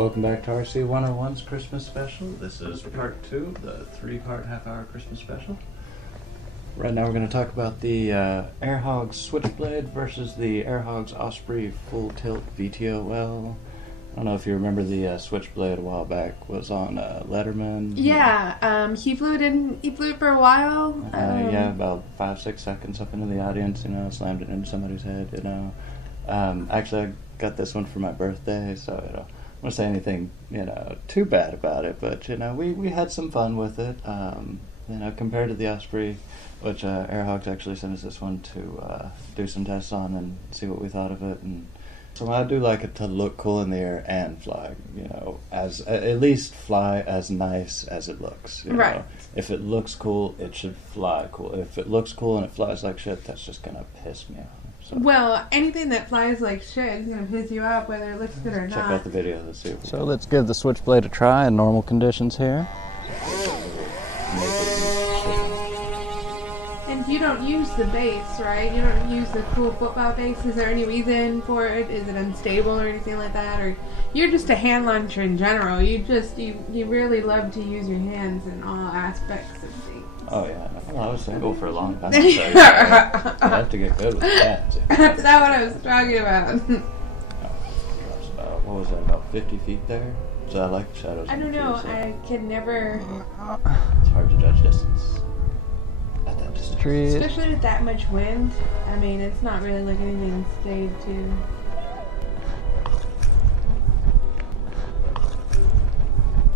welcome back to RC 101's Christmas special. This is part 2, the 3-part half-hour Christmas special. Right now we're going to talk about the airhogs Switchblade versus the airhogs Osprey full tilt VTOL. I don't know if you remember the Switchblade a while back was on Letterman. Yeah, he flew it for a while. Yeah, about 5-6 seconds up into the audience, slammed it into somebody's head, Actually, I got this one for my birthday, so I don't want to say anything, too bad about it, but, we had some fun with it, compared to the Osprey, which Airhogs actually sent us this one to do some tests on and see what we thought of it. And so I do like it to look cool in the air and fly, as at least fly as nice as it looks. Right. If it looks cool, it should fly cool. If it looks cool and it flies like shit, that's just going to piss me off. So. Well, anything that flies like shit is going to piss you off whether it looks good or not. Check out the video. Let's see. So let's give the Switchblade a try in normal conditions here. And you don't use the base, right? You don't use the cool football base. Is there any reason for it? Is it unstable or anything like that? Or you're just a hand launcher in general. You really love to use your hands in all aspects of things. Oh yeah, well, I was single for a long time, so you have to get good with that. That's not what I was talking about. What was that, about 50 feet there? So I like the shadows. I don't know, I can never... It's hard to judge distance at that distance. Trees. Especially with that much wind. I mean, it's not really like anything stayed to...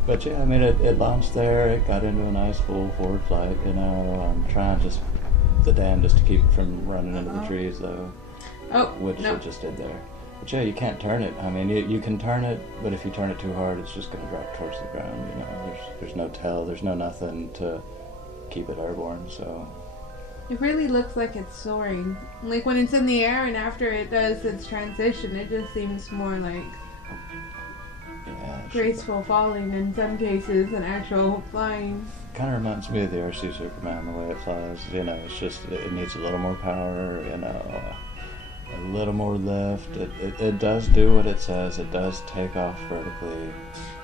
But yeah, I mean, it launched there, it got into a nice full forward flight, I'm trying the damnedest to keep it from running into the trees, though. Oh, which no. it just did there. But yeah, you can't turn it. I mean, you can turn it, but if you turn it too hard, it's just going to drop towards the ground, There's no tail, there's no nothing to keep it airborne, so... It really looks like it's soaring. Like, when it's in the air and after it does its transition, it just seems more like... graceful falling in some cases than actual flying. Kind of reminds me of the RC Superman, the way it flies. It's just, it needs a little more power, a little more lift. It does do what it says. It does take off vertically.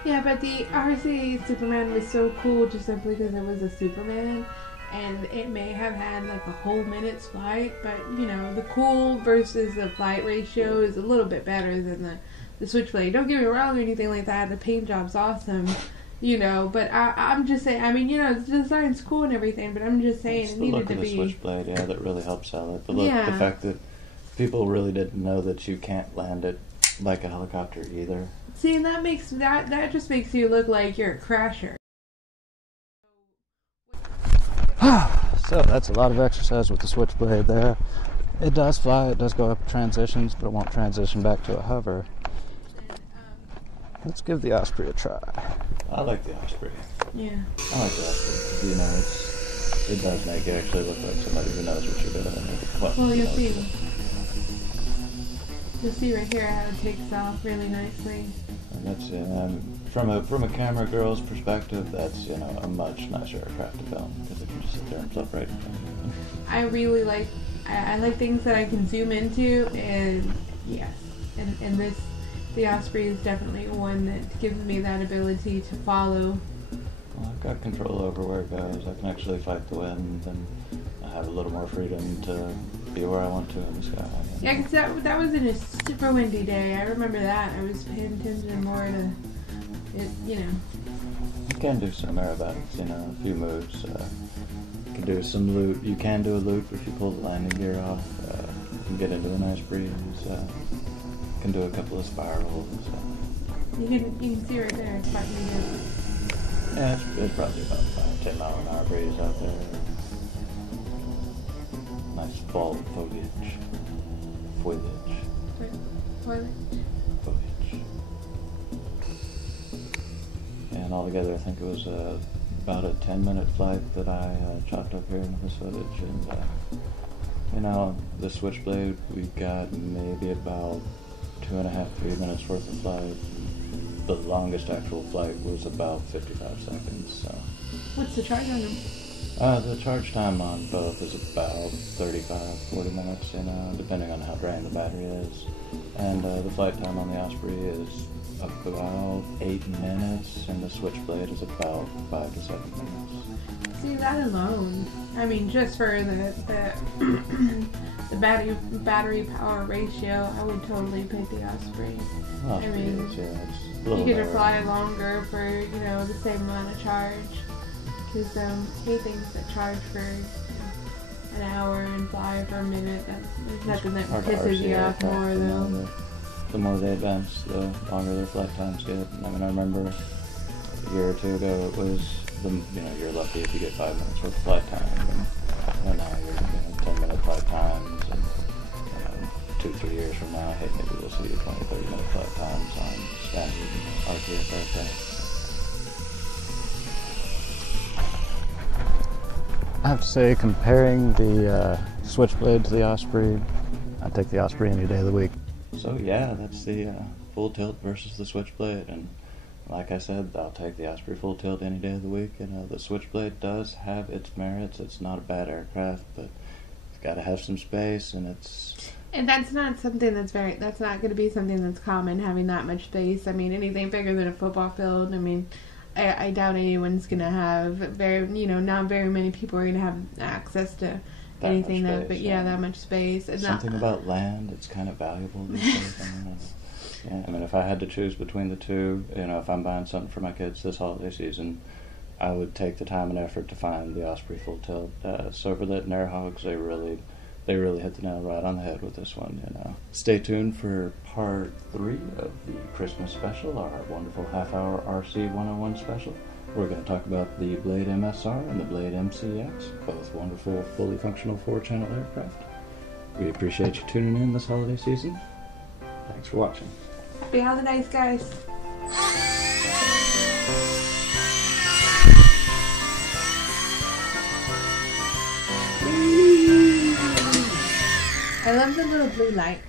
Yeah, but the RC Superman was so cool just simply because it was a Superman. And it may have had like a whole minute's flight, but the cool versus the flight ratio is a little bit better than the Switchblade. Don't get me wrong or anything like that. The paint job's awesome, but I'm just saying, I mean, the design's cool and everything, but I'm just saying it's it needed to be... the look of the Switchblade, that really helps sell it. The fact that people really didn't know that you can't land it like a helicopter either. See, and that just makes you look like you're a crasher. So that's a lot of exercise with the Switchblade there. It does fly, it does go up transitions, but it won't transition back to a hover. Let's give the Osprey a try. I like the Osprey. Yeah. I like the Osprey because, it does make it actually look like somebody who knows what you're doing. Well, you'll see. You'll see right here how it takes off really nicely. And that's, from a camera girl's perspective, that's, a much nicer aircraft to film because it can just sit there and flip right in front of you. I really like, I like things that I can zoom into, and yes, and the Osprey is definitely one that gives me that ability to follow. Well, I've got control over where it goes. I can actually fight the wind, and I have a little more freedom to be where I want to in the sky. Yeah, because that was in a super windy day. I remember that. I was paying attention more to it, You can do some aerobatics, a few moves. You can do some loop. You can do a loop if you pull the landing gear off. You can get into a nice breeze. You can do a couple of spirals. You can see right there. It's about medium. Yeah, it's probably about 5-10 mile an hour breeze out there. Nice fall foliage. Foliage. And altogether, I think it was about a 10-minute flight that I chopped up here into this footage. And, the Switchblade, we got maybe about 2.5-3 minutes worth of flight. The longest actual flight was about 55 seconds. So. What's the charge on them? The charge time on both is about 35-40 minutes, depending on how drained the battery is. And the flight time on the Osprey is about 8 minutes, and the Switchblade is about 5 to 7 minutes. See, that alone, I mean, just for the battery power ratio, I would totally pick the Osprey. Osprey I mean, is, it's a little you get to more. fly longer for, the same amount of charge. Because he thinks that charge for an hour and fly for a minute, there's nothing that Hard to pisses you RCA off more, though. The more they advance, the longer their flight times get. I mean, I remember a year or two ago, it was, you're lucky if you get 5 minutes worth of flight time. And now you're 10-minute flight times. And 2-3 years from now, hey, maybe we'll see 20-30-minute flight times on standard RTX aircraft. I have to say, comparing the Switchblade to the Osprey, I'd take the Osprey any day of the week. So yeah, that's the full tilt versus the Switchblade, and like I said, I'll take the Osprey full tilt any day of the week. The Switchblade does have its merits. It's not a bad aircraft, but it's got to have some space, and that's not something that's not going to be something that's common, having that much space. I mean, anything bigger than a football field, I mean, I doubt anyone's going to have not very many people are going to have access to anything that, but that much space. And something about land, it's kind of valuable these days. I mean, if I had to choose between the two, if I'm buying something for my kids this holiday season, I would take the time and effort to find the Osprey full tilt. Silverlit and airhogs, they really hit the nail right on the head with this one. Stay tuned for part 3 of the Christmas special, our wonderful half-hour RC 101 special. We're going to talk about the Blade MSR and the Blade MCX, both wonderful, fully functional 4-channel aircraft. We appreciate you tuning in this holiday season. Thanks for watching. Happy holidays, guys. I love the little blue light.